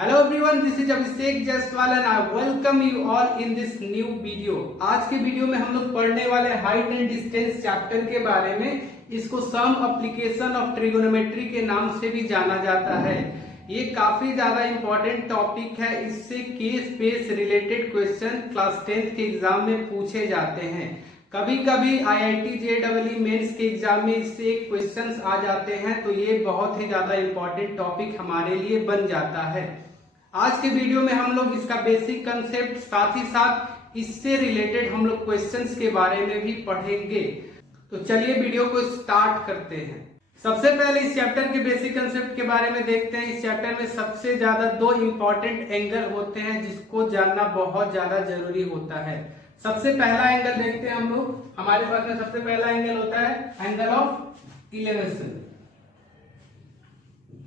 Hello everyone, this is Abhishek Jaiswal and I welcome you all in this new video. आज के video में हम लोग पढ़ने वाले हाइट एंड डिस्टेंस चैप्टर के बारे में। इसको सम एप्लीकेशन ऑफ ट्रिगोनोमेट्री के नाम से भी जाना जाता है। ये काफी ज्यादा इंपॉर्टेंट टॉपिक है। इससे case base related question class 10th के एग्जाम में पूछे जाते हैं। कभी कभी IIT JEE मेंस के एग्जाम में इससे क्वेश्चंस आ जाते हैं, तो ये बहुत ही ज्यादा इंपॉर्टेंट टॉपिक हमारे लिए बन जाता है। आज के वीडियो में हम लोग इसका बेसिक कंसेप्ट, साथ ही साथ इससे रिलेटेड हम लोग क्वेश्चंस के बारे में भी पढ़ेंगे। तो चलिए वीडियो को स्टार्ट करते हैं। सबसे पहले इस चैप्टर के बेसिक कंसेप्ट के बारे में देखते हैं। इस चैप्टर में सबसे ज्यादा दो इंपॉर्टेंट एंगल होते हैं जिसको जानना बहुत ज्यादा जरूरी होता है। सबसे पहला एंगल देखते हैं हम लोग। हमारे पास में सबसे पहला एंगल होता है एंगल ऑफ इलेवेशन।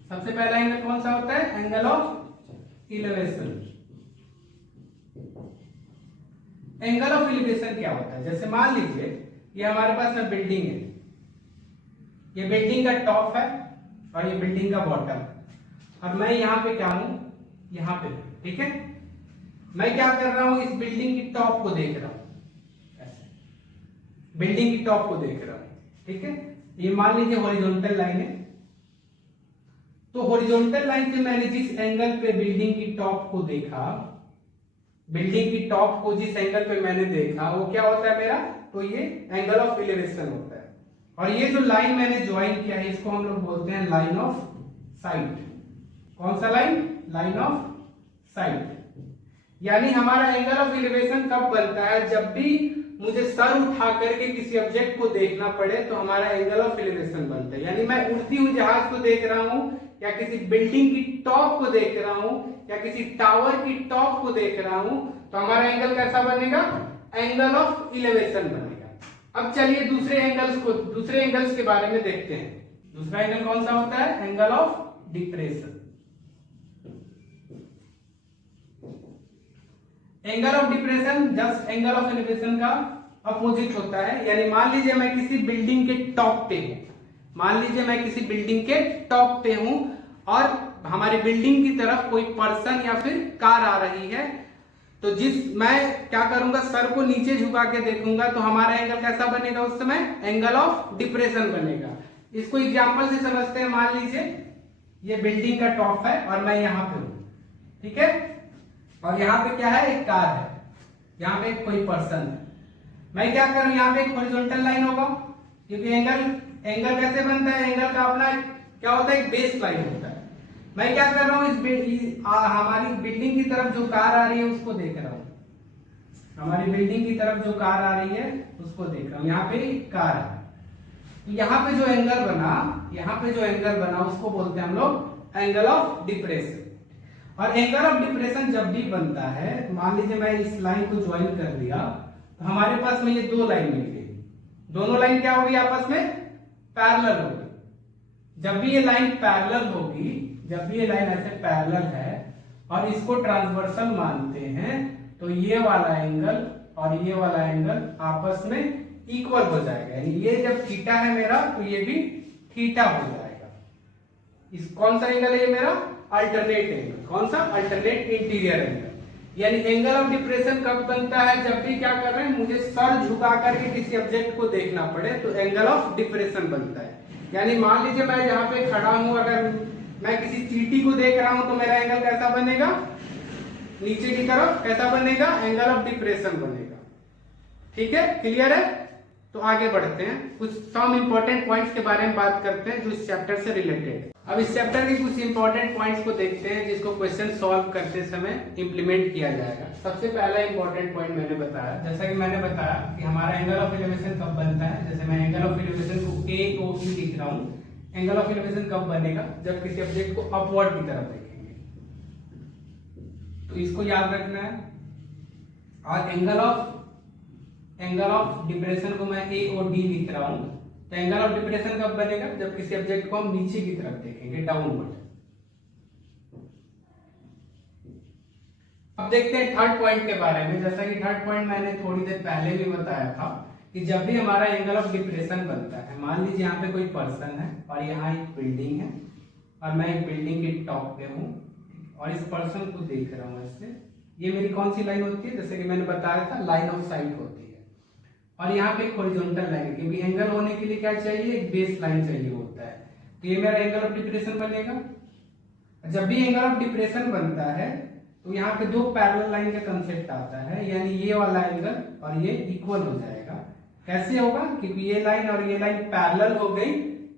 सबसे पहला एंगल कौन सा होता है? Angle of elevation. Angle of elevation क्या होता है? जैसे मान लीजिए ये हमारे पास में बिल्डिंग है, ये बिल्डिंग का टॉप है और ये बिल्डिंग का बॉटम, और मैं यहाँ पे क्या हूं? यहाँ पे, ठीक है। मैं क्या कर रहा हूं? इस बिल्डिंग की टॉप को देख रहा हूं, ऐसे बिल्डिंग की टॉप को देख रहा हूं, ठीक है। ये मान लीजिए हॉरिजॉन्टल लाइन है। तो हॉरिजॉन्टल लाइन से मैंने जिस एंगल पे बिल्डिंग की टॉप को देखा, बिल्डिंग की टॉप को जिस एंगल पे मैंने देखा, वो क्या होता है मेरा? तो ये एंगल ऑफ इलेवेशन होता है। और ये जो लाइन मैंने ज्वाइन किया है, इसको हम लोग बोलते हैं लाइन ऑफ साइट। कौन सा लाइन? Line of site. यानी हमारा एंगल ऑफ इलेवेशन कब बनता है? जब भी मुझे सर उठा करके किसी ऑब्जेक्ट को देखना पड़े तो हमारा एंगल ऑफ इलेवेशन बनता है। यानी मैं उड़ती हुई जहाज को देख रहा हूं, या किसी बिल्डिंग की टॉप को देख रहा हूं, या किसी टावर की टॉप को देख रहा हूं, तो हमारा एंगल कैसा बनेगा? एंगल ऑफ इलेवेशन बनेगा। अब चलिए दूसरे एंगल्स के बारे में देखते हैं। दूसरा एंगल कौन सा होता है? Angle of depression. Angle of depression just angle of elevation का अपोजिट होता है। यानी मान लीजिए मैं किसी बिल्डिंग के टॉप पे हूं, मान लीजिए मैं किसी बिल्डिंग के टॉप पे हूं और हमारी बिल्डिंग की तरफ कोई पर्सन या फिर कार आ रही है, तो मैं क्या करूंगा? सर को नीचे झुका के देखूंगा, तो हमारा एंगल कैसा बनेगा उस समय? एंगल ऑफ डिप्रेशन बनेगा। इसको एग्जांपल से समझते हैं। मान लीजिए ये बिल्डिंग का टॉप है और मैं यहां पे हूं, ठीक है। और यहाँ पे क्या है? एक कार है, यहाँ पे कोई पर्सन है। मैं क्या करूं? यहाँ पे एक हॉरिजॉन्टल लाइन होगा, क्योंकि एंगल कैसे बनता है? एंगल का अपना क्या होता है? एक बेस लाइन होता है। मैं क्या कर रहा हूं? हमारी बिल्डिंग की तरफ जो कार आ रही है उसको देख रहा हूं। हमारी बिल्डिंग की तरफ जो कार आ रही है उसको देख रहा हूं। यहाँ पे कार है, तो यहाँ पे जो एंगल बना, उसको बोलते हैं हम लोग एंगल ऑफ डिप्रेशन। और एंगल ऑफ डिप्रेशन जब भी बनता है, मान लीजिए मैं इस लाइन को ज्वाइन कर दिया, तो हमारे पास में ये दो लाइन मिल गई। दोनों लाइन क्या होगी? आपस में पैरेलल होगी। जब भी ये लाइन पैरेलल होगी, जब भी ये लाइन ऐसे पैरेलल है और इसको ट्रांसवर्सल मानते हैं, तो ये वाला एंगल और ये वाला एंगल आपस में इक्वल हो जाएगा। यानी ये जब थीटा है मेरा, तो ये भी थीटा हो जाएगा। इस कौन सा एंगल है ये मेरा? Alternate angle. कौन सा? Alternate interior angle. यानी एंगल ऑफ डिप्रेशन कब बनता है? जब भी क्या कर रहे हैं? मुझे सर झुका करके किसी ऑब्जेक्ट को देखना पड़े, तो एंगल ऑफ डिप्रेशन बनता है। यानी मान लीजिए मैं यहाँ पे खड़ा हूं, अगर मैं किसी चींटी को देख रहा हूं, तो मेरा एंगल कैसा बनेगा? नीचे की तरफ कैसा बनेगा? एंगल ऑफ डिप्रेशन बनेगा। ठीक है, क्लियर है? तो आगे बढ़ते हैं, कुछ सम इंपॉर्टेंट पॉइंट्स के बारे में बात करते हैं जो इस चैप्टर से रिलेटेड है। अब इस चैप्टर के कुछ इंपॉर्टेंट पॉइंट्स को देखते हैं जिसको क्वेश्चन सॉल्व करते समय इंप्लीमेंट किया जाएगा। सबसे पहला इंपॉर्टेंट पॉइंट मैंने बताया, जैसा कि मैंने बताया कि हमारा एंगल ऑफ एलिवेशन कब बनता है। जैसे मैं एंगल ऑफ एलिवेशन को AOE लिख रहा हूं। एंगल ऑफ एलिवेशन कब बनेगा? जब किसी ऑब्जेक्ट को अपवर्ड की तरफ देखेंगे, तो इसको याद रखना है। और एंगल ऑफ डिप्रेशन को मैं AOD लिख रहा हूं। तो एंगल ऑफ डिप्रेशन कब बनेगा? जब किसी ऑब्जेक्ट को हम नीचे की तरफ देखेंगे, डाउनवर्ड। अब देखते हैं थर्ड पॉइंट के बारे में। जैसा कि थर्ड पॉइंट मैंने थोड़ी देर पहले भी बताया था कि जब भी हमारा एंगल ऑफ डिप्रेशन बनता है, मान लीजिए यहाँ पे कोई पर्सन है और यहाँ एक बिल्डिंग है और मैं एक बिल्डिंग के टॉप पे हूँ और इस पर्सन को देख रहा हूं ऐसे, ये मेरी कौन सी लाइन होती है, जैसे कि मैंने बताया था लाइन ऑफ साइट होती है। और यहाँ पे एक हॉरिजॉन्टल लाइन है, क्योंकि एंगल होने के लिए क्या चाहिए, एक बेस लाइन चाहिए होता है। तो ये मेरा एंगल ऑफ डिप्रेशन बनेगा। जब भी एंगल ऑफ डिप्रेशन बनता है तो यहाँ पे दो पैरेलल लाइन का कंसेप्ट आता है, यानी ये वाला एंगल और ये इक्वल हो जाएगा। कैसे होगा, क्योंकि ये लाइन और ये लाइन पैरेलल हो गई,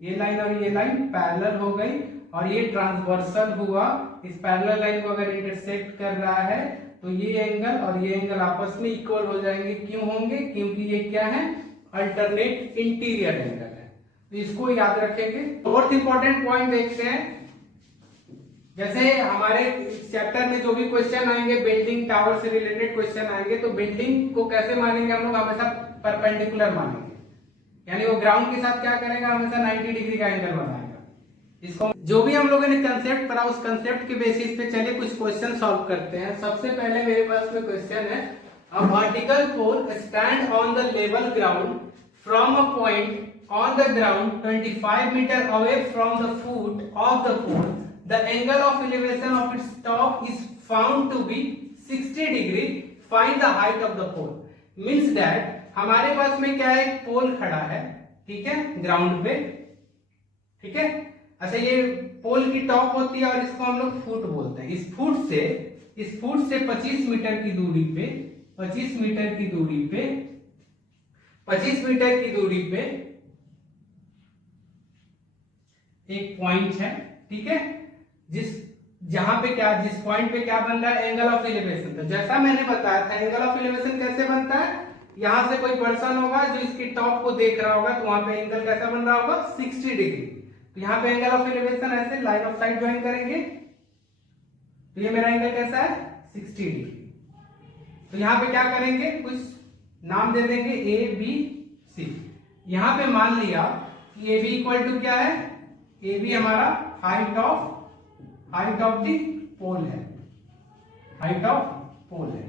ये लाइन और ये लाइन पैरेलल हो गई, और ये ट्रांसवर्सल हुआ। इस पैरेलल लाइन को अगर इंटरसेक्ट कर रहा है तो ये एंगल और ये एंगल आपस में इक्वल हो जाएंगे। क्यों होंगे, क्योंकि ये क्या है, अल्टरनेट इंटीरियर एंगल है। तो इसको याद रखेंगे। फोर्थ इंपॉर्टेंट पॉइंट देखते हैं, जैसे हमारे चैप्टर में जो भी क्वेश्चन आएंगे बिल्डिंग टावर से रिलेटेड क्वेश्चन आएंगे, तो बिल्डिंग को कैसे मानेंगे हम लोग, हमेशा परपेंडिकुलर मानेंगे, यानी वो ग्राउंड के साथ क्या करेगा, हमेशा 90 डिग्री का एंगल बनाएगा। इसको जो भी हम लोगों ने कंसेप्ट पढ़ा उस कंसेप्ट के बेसिस पे चलिए कुछ क्वेश्चन सॉल्व करते हैं। सबसे पहले मेरे पास में क्वेश्चन है, a vertical pole stand on the level ground from a point on the ground 25 metre away from the foot of the pole, the angle of elevation of its top is found to be 60 degree, find the height of the pole। means that हमारे पास में क्या है, एक पोल खड़ा है, ठीक है, ground पे, ठीक है। अच्छा, ये पोल की टॉप होती है और इसको हम लोग फुट बोलते हैं। इस फुट से 25 मीटर की दूरी पे 25 मीटर की दूरी पे 25 मीटर की दूरी पे एक पॉइंट है, ठीक है, जहां पे क्या, जिस पॉइंट पे क्या बन रहा है, एंगल ऑफ एलिवेशन। तो जैसा मैंने बताया था एंगल ऑफ एलिवेशन कैसे बनता है, यहां से कोई पर्सन होगा जो इसकी टॉप को देख रहा होगा, तो वहां पे एंगल कैसा बन रहा होगा, 60 डिग्री। तो यहाँ पे एंगल ऑफ एलिवेशन ऐसे लाइन ऑफ साइट ज्वाइन करेंगे, तो ये मेरा एंगल कैसा है, 60 डिग्री। तो यहाँ पे क्या करेंगे, कुछ नाम दे देंगे ए बी सी। यहाँ पे मान लिया कि ए बी इक्वल टू क्या है, ए बी हमारा हाइट ऑफ द पोल है, हाइट ऑफ पोल है।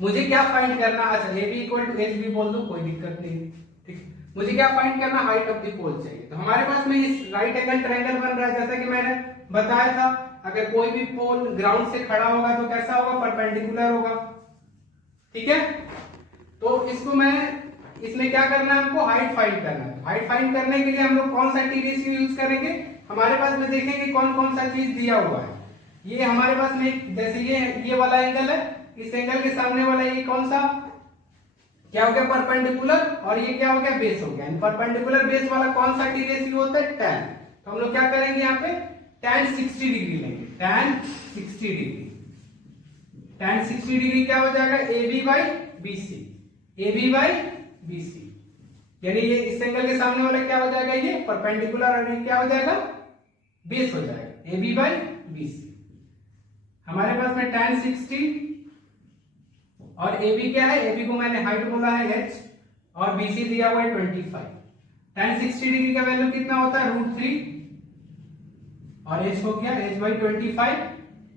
मुझे क्या फाइंड करना, अच्छा A B equal to H B बोल दो, कोई दिक्कत नहीं, ठीक। मुझे क्या फाइंड करना, हाइट ऑफ द पोल चाहिए। तो हमारे पास में इस राइट एंगल ट्रायंगल बन रहा है, जैसा कि मैंने बताया था, अगर कोई भी पोल ग्राउंड से खड़ा होगा तो कैसा होगा, परपेंडिकुलर होगा, ठीक है। तो इसको मैं, इसमें क्या करना है, हमको हाइट फाइंड करना है। हाइट फाइंड करने के लिए हम लोग कौन सा टी रेशियो यूज करेंगे, हमारे पास में देखेंगे कौन कौन सा चीज दिया हुआ है। ये हमारे पास में, जैसे ये वाला एंगल है, इस एंगल के सामने वाला ये कौन सा, क्या हो गया, परपेंडिकुलर, और ये क्या हो गया, बेस हो गया। परपेंडिकुलर बेस वाला कौन सा टी रेशियो होता है, tan। तो हम लोग क्या करेंगे, यहाँ पे tan 60 डिग्री लेंगे, tan 60 डिग्री। tan 60 डिग्री क्या हो जाएगा, AB by BC, AB by BC, यानी ये इस एंगल के सामने वाला क्या हो जाएगा, ये परपेंडिकुलर, और ये क्या हो जाएगा, बेस हो जाएगा, AB बाई BC। हमारे पास में tan 60 और AB क्या है, AB को मैंने हाइट बोला है h, और BC दिया हुआ है 25। tan 60 डिग्री का वैल्यू कितना होता है, √3, और h हो गया h बाई 25,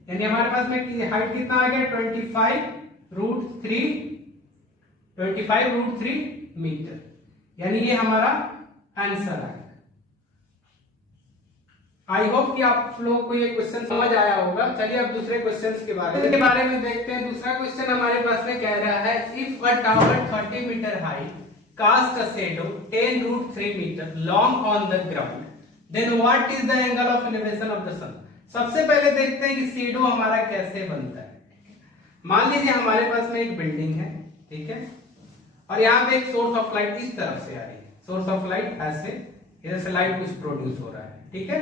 यानी हमारे पास में हाइट कितना आ गया, 25√3 मीटर, यानी ये हमारा आंसर है। आई होप कि आप लोगों को ये क्वेश्चन समझ आया होगा। चलिए अब दूसरे क्वेश्चंस के बारे में देखते हैं। दूसरा क्वेश्चन हमारे पास में कह रहा है, if a tower 30 metre high cast a shadow 10√3 metre long on the ground, then what is the angle of elevation of the sun. सबसे पहले देखते हैं कि शैडो हमारा कैसे बनता है। मान लीजिए हमारे पास में एक बिल्डिंग है, ठीक है, और यहाँ पे एक सोर्स ऑफ लाइट इस तरफ से आ रही है, सोर्स ऑफ लाइट ऐसे, इधर से लाइट कुछ प्रोड्यूस हो रहा है, ठीक है।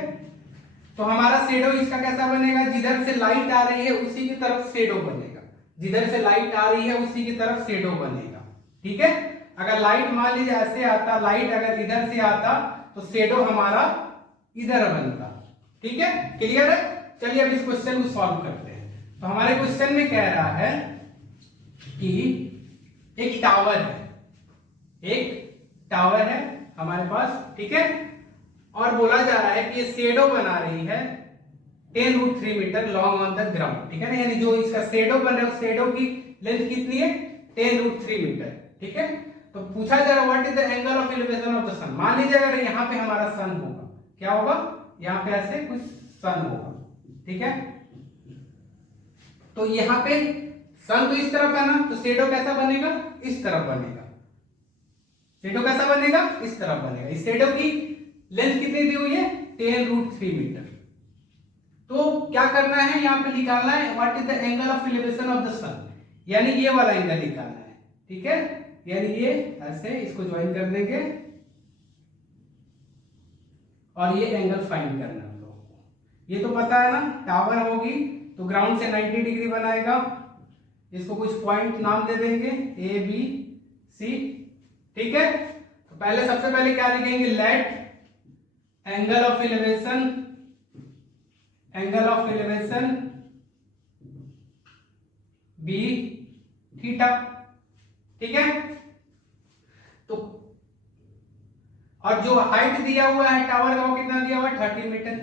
तो हमारा शेडो इसका कैसा बनेगा, जिधर से लाइट आ रही है उसी की तरफ शेडो बनेगा, जिधर से लाइट आ रही है उसी की तरफ शेडो बनेगा, ठीक है। अगर लाइट मान लीजिए ऐसे आता, लाइट अगर इधर से आता तो शेडो हमारा इधर बनता, ठीक है, क्लियर है। चलिए अब इस क्वेश्चन को सॉल्व करते हैं। तो हमारे क्वेश्चन में कह रहा है कि एक टावर है हमारे पास, ठीक है, और बोला जा रहा है कि ये शेडो बना रही है 10√3 metre long on the ground, ठीक है ना, यानी जो इसका शेडो बन रहा है उस शेडो की लेंथ कितनी है, 10√3 मीटर, ठीक है। तो पूछा जा रहा है what is the angle of elevation of the sun. मान लीजिए अगर यहाँ पे हमारा सन होगा, क्या होगा, यहाँ पे ऐसे कुछ सन होगा, ठीक है, तो यहाँ पे सन तो इस तरफ है ना, तो शेडो कैसा बनेगा, इस तरफ बनेगा। शेडो कैसा बनेगा, इस तरफ बनेगा। इस शेडो की लेंथ कितनी दी हुई है, 10√3 मीटर। तो क्या करना है, यहाँ पे निकालना है what is the angle of elevation of the sun, यानी ये वाला एंगल निकालना है। ठीक है, यानी ये ऐसे इसको ज्वाइन कर देंगे और ये एंगल फाइंड करना है हम लोगों को। ये तो पता है ना, टावर होगी तो ग्राउंड से 90 डिग्री बनाएगा। इसको कुछ पॉइंट नाम दे देंगे ए बी सी। ठीक है, तो पहले सबसे पहले क्या लिखेंगे, let angle of elevation be theta. ठीक है, तो और जो हाइट दिया हुआ है टावर का वो कितना दिया हुआ है, 30 मीटर।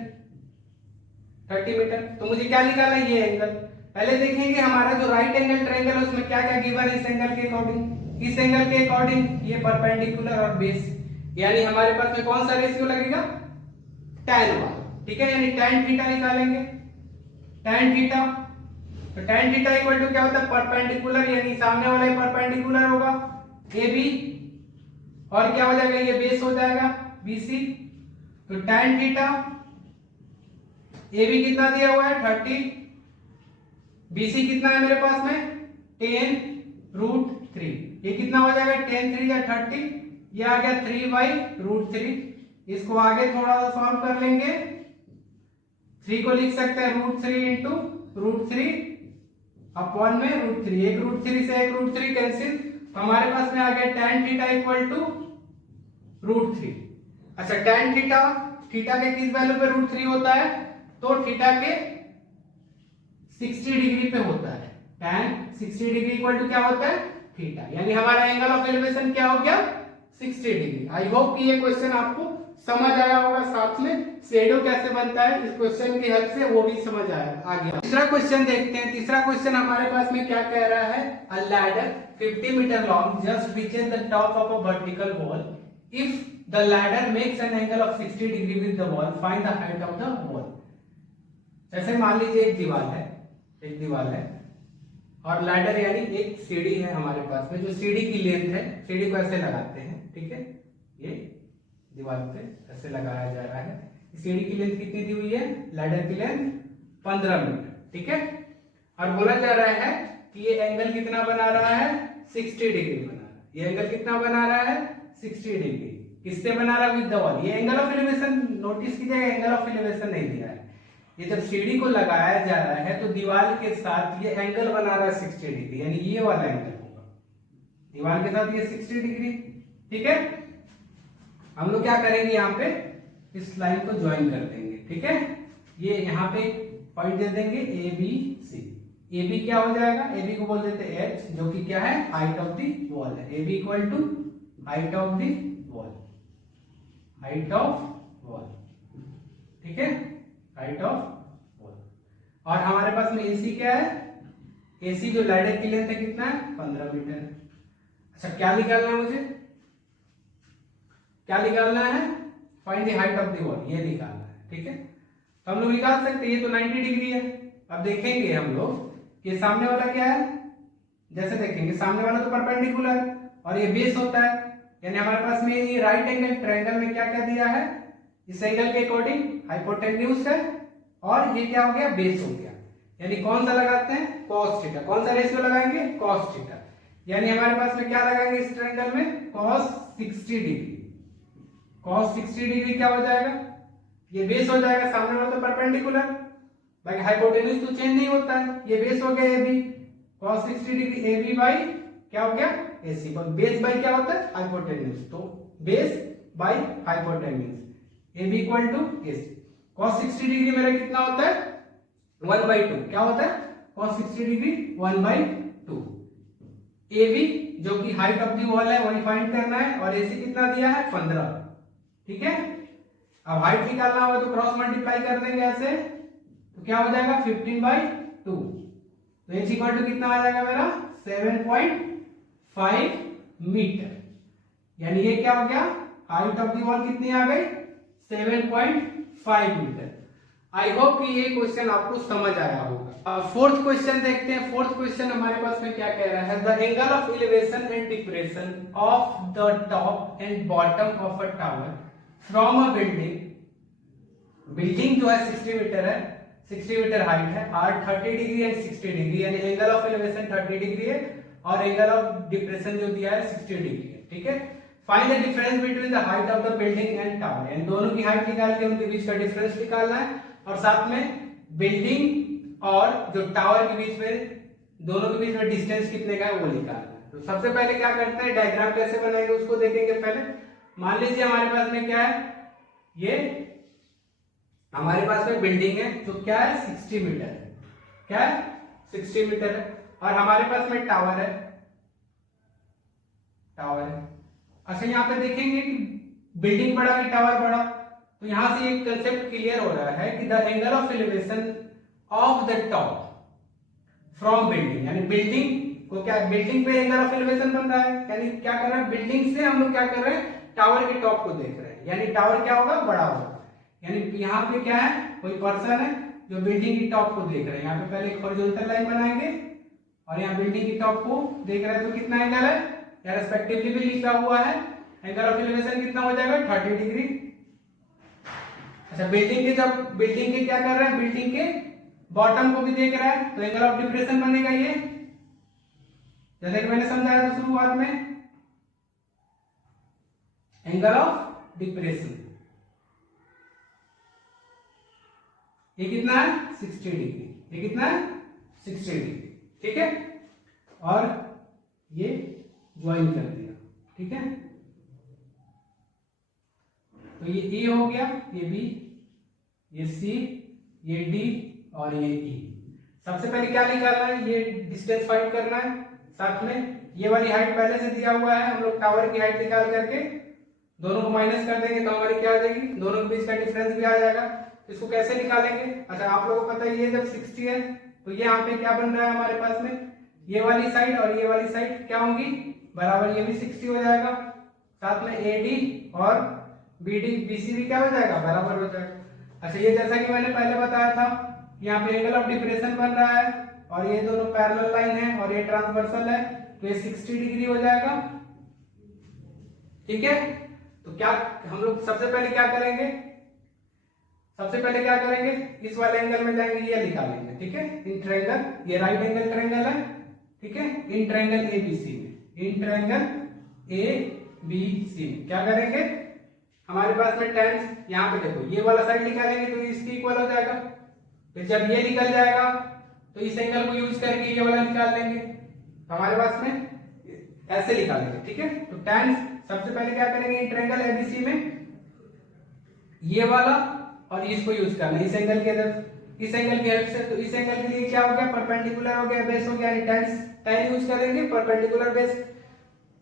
30 मीटर। तो मुझे क्या निकालना है, ये एंगल। पहले देखेंगे हमारा जो राइट एंगल ट्रायंगल है उसमें क्या क्या गिवन है इस एंगल के अकॉर्डिंग। इस एंगल के अकॉर्डिंग ये परपेंडिकुलर और बेस, यानी हमारे पास में कौन सा रेशियो लगेगा, tan वाला। ठीक है, यानी tan थीटा निकालेंगे, tan थीटा। तो tan थीटा इक्वल टू क्या होता है, परपेंडिकुलर, यानी सामने वाला ही परपेंडिकुलर होगा ए बी, और क्या हो जाएगा, ये बेस हो जाएगा बी सी। तो tan थीटा ए बी कितना दिया हुआ है 30, बी सी कितना है मेरे पास में 10√3, ये कितना हो जाएगा 10×3 या 30, ये आ गया 3/√3। इसको आगे थोड़ा सा सॉल्व कर लेंगे, 3 को लिख सकते हैं √3 इंटू √3 अपॉन में √3, एक √3 से एक √3 कैंसिल, तो हमारे पास में आ गया tan थीटा इक्वल टू √3। अच्छा, tan थीटा, थीटा के किस वैल्यू पे √3 होता है, तो थीटा के 60 डिग्री पे होता है। tan 60 डिग्री इक्वल टू क्या होता है, थीटा, यानी हमारा एंगल ऑफ एलिवेशन क्या हो गया, 60 डिग्री। आई होप कि ये क्वेश्चन आपको समझ आया होगा, साथ में शेडो कैसे बनता है इस क्वेश्चन की हेल्प से वो भी समझ आ गया। तीसरा क्वेश्चन देखते हैं। तीसरा क्वेश्चन हमारे पास में क्या कह रहा है, a ladder 50 metre long just reaches the top of a vertical wall, if the ladder makes an angle of 60 degree with the wall, find the height of the wall. जैसे मान लीजिए एक दीवार है और लैडर यानी एक सीढ़ी है हमारे पास में, जो सीढ़ी की लेंथ है, सीढ़ी को ऐसे लगाते हैं। ठीक है, ये दीवार पे ऐसे लगाया जा रहा है। सीढ़ी की लेंथ कितनी दी हुई है, लैडर की लेंथ 15 मीटर। ठीक है, और बोला जा रहा है कि ये एंगल कितना बना रहा है, 60 डिग्री बना रहा है। ये एंगल कितना बना रहा है, 60 डिग्री। किससे बना रहा है, विद द वॉल। ये एंगल ऑफ एलिवेशन नोटिस कीजिएगा, एंगल ऑफ एलिवेशन नहीं दिया है। ये जब सीढ़ी को लगाया जा रहा है तो दीवार के साथ ये एंगल बना रहा है 60 डिग्री, यानी ये वाला एंगल होगा दीवार के साथ ये 60 डिग्री। ठीक है, हम लोग क्या करेंगे, यहाँ पे इस लाइन को ज्वाइन कर देंगे। ठीक है, ये यहाँ पे पॉइंट दे देंगे A B C. A B क्या हो जाएगा, ए बी को बोल देते हैं एच, जो कि क्या है, हाइट ऑफ द वॉल है। A B equal to height of the wall, height of wall. ठीक है, हाइट ऑफ वॉल। और हमारे पास में एसी क्या है, एसी जो लैडर की लेंथ है कितना है, 15 मीटर। अच्छा, क्या निकालना है मुझे, क्या निकालना है, find the height of the wall, ये निकालना है। ठीक है, तो हम लोग निकाल सकते हैं, ये तो 90 डिग्री है। अब देखेंगे हम लोग कि सामने वाला क्या है, जैसे देखेंगे सामने वाला तो परपेंडिकुलर और ये बेस होता है, यानी हमारे पास में ये राइट एंगल ट्रायंगल में क्या क्या दिया है, इस एंगल के अकॉर्डिंग हाइपोटेन्यूज है और ये क्या हो गया, बेस हो गया। यानी कौन सा लगाते हैं, cos थीटा। कौन सा रेशियो लगाएंगे, cos थीटा। यानी हमारे पास में क्या लगाएंगे इस ट्रायंगल में, cos 60 डिग्री। cos 60 डिग्री क्या हो जाएगा, ये बेस हो जाएगा, सामने वाला तो परपेंडिकुलर, बाकी हाइपोटेन्यूज तो चेंज नहीं होता है, ये बेस हो गया AB। cos 60 degree AB by क्या हो गया, AC। बेस बाई क्या होता है, हाइपोटेन्यूज, तो base by hypotenuse, AB equal to AC। cos 60 degree मेरा कितना होता है, 1/2। क्या होता है, cos 60 डिग्री 1/2। AB जो कि हाइट ऑफ दी वॉल है वही फाइंड करना है, और AC कितना दिया है, 15। ठीक है, अब हाइट निकालना होगा तो क्रॉस मल्टीप्लाई कर देंगे ऐसे, तो क्या हो जाएगा 15/2। तो AC इक्वल टू कितना आ जाएगा मेरा, 7.5 मीटर। यानी ये क्या हो गया, हाइट ऑफ दी वॉल कितनी आ गई, 7.5 मीटर। आई होप कि ये क्वेश्चन आपको समझ आया होगा। फोर्थ क्वेश्चन देखते हैं। फोर्थ क्वेश्चन हमारे पास में क्या कह रहा है, the angle of elevation and depression of the top and bottom of a tower from a building, building जो है 60 मीटर है, 60 मीटर हाइट है, आर 30 डिग्री एंड 60 डिग्री, यानी एंगल ऑफ एलिवेशन 30 डिग्री है और एंगल ऑफ डिप्रेशन जो दिया है 60 डिग्री है। ठीक है, find the difference between the height of the building and tower, यानी दोनों की हाइट निकाल के उनके बीच का डिफरेंस निकालना है और साथ में बिल्डिंग और जो टावर के बीच में, दोनों के बीच में डिस्टेंस कितने का है वो निकालना है। तो सबसे पहले क्या करते हैं, डायग्राम कैसे बनाएंगे उसको देखेंगे। पहले मान लीजिए हमारे पास में क्या है, ये हमारे पास में बिल्डिंग है तो क्या है 60 मीटर है, क्या है 60 मीटर है, और हमारे पास में टावर है, टावर है। अच्छा यहाँ पे देखेंगे कि बिल्डिंग बड़ा कि टावर बड़ा, तो यहां से एक कंसेप्ट क्लियर हो रहा है कि the angle of elevation of the top from building, यानी बिल्डिंग को क्या, बिल्डिंग पे एंगल ऑफ एलिवेशन बन रहा है, यानी क्या कर रहे हैं, बिल्डिंग से हम लोग क्या कर रहे हैं, टावर के टॉप को देख रहे हैं, यानी टावर क्या होगा, बड़ा होगा। यानी यहाँ पे क्या है, कोई पर्सन है जो बिल्डिंग की टॉप को देख रहे हैं, यहाँ पे पहले एक हॉरिजॉन्टल लाइन बनाएंगे और यहाँ बिल्डिंग की टॉप को देख रहे हैं, तो कितना एंगल है, या रेस्पेक्टिवली भी लिखा हुआ है, एंगल ऑफ एलिवेशन कितना हो जाएगा 30 डिग्री। अच्छा बिल्डिंग के, जब बिल्डिंग के क्या कर रहा है, बिल्डिंग के बॉटम को भी देख रहा है, तो एंगल ऑफ डिप्रेशन बनेगा ये, जैसे कि मैंने समझाया था शुरुआत में, एंगल ऑफ डिप्रेशन ये कितना है 60 डिग्री, ये कितना है 60 डिग्री। ठीक है, और ये ज्वाइन कर दिया। ठीक है, तो ये ए हो गया, ये बी, ये सी, ये डी और ये ई। सबसे पहले क्या निकालना है, ये डिस्टेंस फाइंड करना है, साथ में ये वाली हाइट पहले से दिया हुआ है, हम लोग टावर की हाइट निकाल करके दोनों को माइनस कर देंगे तो हमारी क्या आ जाएगी, दोनों के बीच का डिफरेंस भी आ जाएगा। इसको कैसे निकालेंगे, अच्छा आप लोगों को पता है ये जब 60 है तो ये यहाँ पे क्या बन रहा है हमारे पास में, ये वाली साइड और ये वाली साइड क्या होंगी बराबर, ये भी 60 हो जाएगा, साथ में AD और BD BC भी क्या हो जाएगा, बराबर हो जाएगा। अच्छा ये जैसा कि मैंने पहले बताया था, यहाँ पे एंगल ऑफ डिप्रेशन बन रहा है और ये दोनों पैरेलल लाइन है और ये ट्रांसवर्सल है, तो ये 60 डिग्री हो जाएगा। ठीक है, तो क्या हम लोग सबसे पहले क्या करेंगे, सबसे पहले क्या करेंगे, इस वाले एंगल में जाएंगे, ये निकालेंगे। ठीक है, इन ट्रायंगल, ये राइट एंगल ट्रायंगल है। ठीक है, इन ट्रायंगल ABC में, इन ट्रायंगल ABC में क्या करेंगे, हमारे पास में tan, यहाँ पे देखो ये वाला साइड निकालेंगे तो इसके इक्वल हो जाएगा, फिर जब ये निकल जाएगा तो इस एंगल को यूज करके ये वाला निकाल लेंगे, तो हमारे पास में ऐसे निकालेंगे। ठीक है, तो tan सबसे पहले क्या करेंगे, इन ट्रायंगल ABC में ये वाला और इसको यूज करना इस एंगल के अंदर, इस एंगल की हेल्प से, तो इस एंगल के लिए क्या हो गया, परपेंडिकुलर हो गया, बेस हो गया, tan यूज करेंगे, परपेंडिकुलर बेस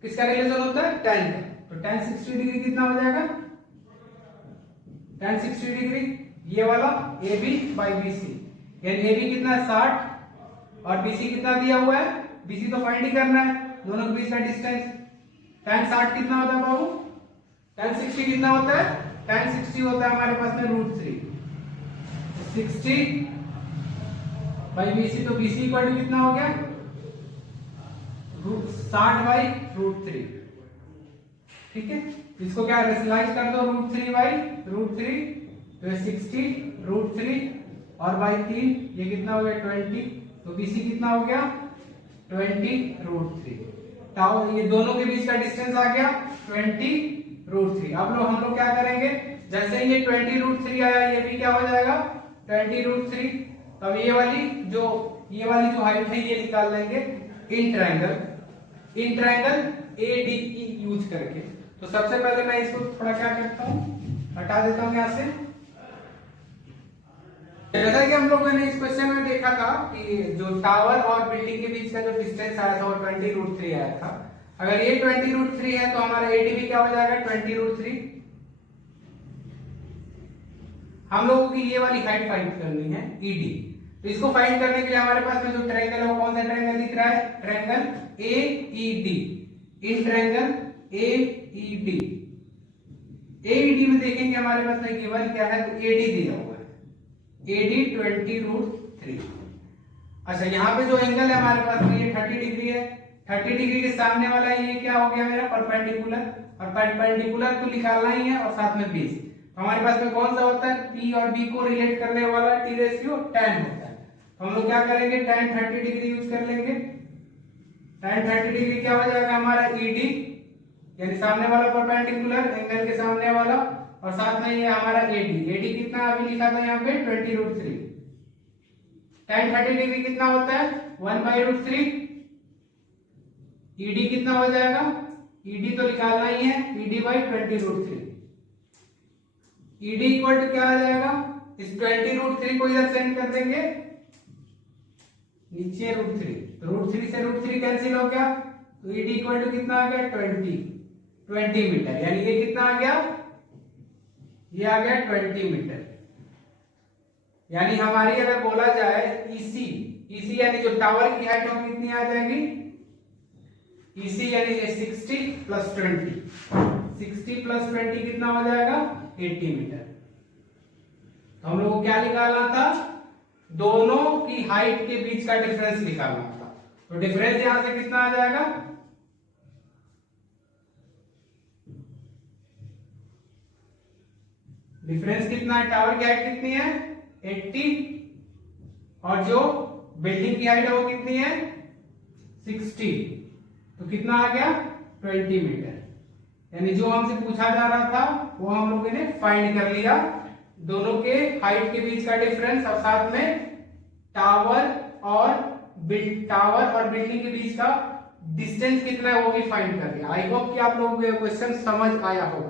किसका रिलेशन होता है, tan का, तो tan 60 डिग्री कितना हो जाएगा, tan 60 डिग्री ये वाला AB by BC, यानी AB कितना है 60 और BC कितना दिया हुआ है, BC तो फाइंड ही करना है, दोनों के बीच का डिस्टेंस, tan 60 कितना होता है बाबू, tan 60 कितना होता है, tan 60 होता है हमारे पास में √3, 60 by BC, तो BC इक्वल टू कितना हो गया 60 by √3। ठीक है, इसको क्या रेशनलाइज कर दो, √3 by √3, तो 60 √3 और बाई 3, ये कितना हो गया 20, तो BC कितना हो गया 20 √3, टाउ ये दोनों के बीच का डिस्टेंस आ गया 20 √3। अब लोग हम लोग क्या करेंगे, जैसे ये 20 √3 आया, ये भी क्या हो जाएगा 20 √3, तब ये वाली जो हाइट है ये निकाल लेंगे इन ट्रायंगल ADE यूज करके। तो सबसे पहले मैं इसको थोड़ा क्या करता हूँ, हटा देता हूँ यहाँ से। जैसा कि हम लोगों ने इस क्वेश्चन में देखा था कि जो टावर और बिल्डिंग के बीच का जो डिस्टेंस आया था वो 20 √3 आया था। अगर ये 20 √3 है तो हमारा AD भी क्या हो जाएगा 20 √3। हम लोगों की ये वाली हाइट फाइंड करनी है ED, तो इसको फाइंड करने के लिए हमारे पास में जो ट्रायंगल है वो कौन सा ट्रायंगल दिख रहा है, triangle AED, in triangle AED में देखेंगे हमारे पास में गिवन क्या है, तो AD दिया हुआ है, AD 20√3। अच्छा, यहाँ पे जो एंगल है हमारे पास में ये 30 डिग्री है। 30 डिग्री के सामने वाला ये क्या हो गया मेरा, परपेंडिकुलर, और परपेंडिकुलर तो निकालना ही है और साथ में बेस। तो हमारे पास में कौन सा होता है, P और B को रिलेट करने वाला T रेशियो tan होता है। तो हम लोग क्या करेंगे, tan 30 डिग्री यूज कर लेंगे। tan 30 डिग्री क्या हो जाएगा हमारा ED, यानी सामने वाला परपेंडिकुलर एंगल के सामने वाला, और साथ में ये हमारा AD कितना अभी लिखा था यहाँ पे 20√3। tan 30 डिग्री कितना होता है 1/√3। ED कितना हो जाएगा, ED तो निकालना ही है, ED/20√3। ED इक्वल टू क्या आ जाएगा, इस 20√3 को इधर सेंड कर देंगे, नीचे √3, √3 से √3 कैंसिल हो गया, तो ED इक्वल टू कितना आ गया 20 मीटर, यानी ये कितना आ गया, ये आ गया 20 मीटर। यानी हमारी अगर बोला जाए EC यानी जो टावर की हाइट हो कितनी आ जाएगी, EC यानी 60 + 20, 60 + 20 कितना हो जाएगा 80 मीटर। तो हम लोग को क्या निकालना था, दोनों की हाइट के बीच का डिफरेंस निकालना था। तो डिफरेंस यहां से कितना आ जाएगा, डिफरेंस कितना है, टावर की हाइट कितनी है 80, और जो बिल्डिंग की हाइट है वो कितनी है 60, तो कितना आ गया 20 मीटर। यानी जो हमसे पूछा जा रहा था वो हम लोगों ने फाइंड कर लिया, दोनों के हाइट के बीच का डिफरेंस, और साथ में टावर और बिल्डिंग के बीच का डिस्टेंस कितना है वो भी फाइंड कर लिया। आई होप कि आप लोगों को ये क्वेश्चन समझ आया होगा।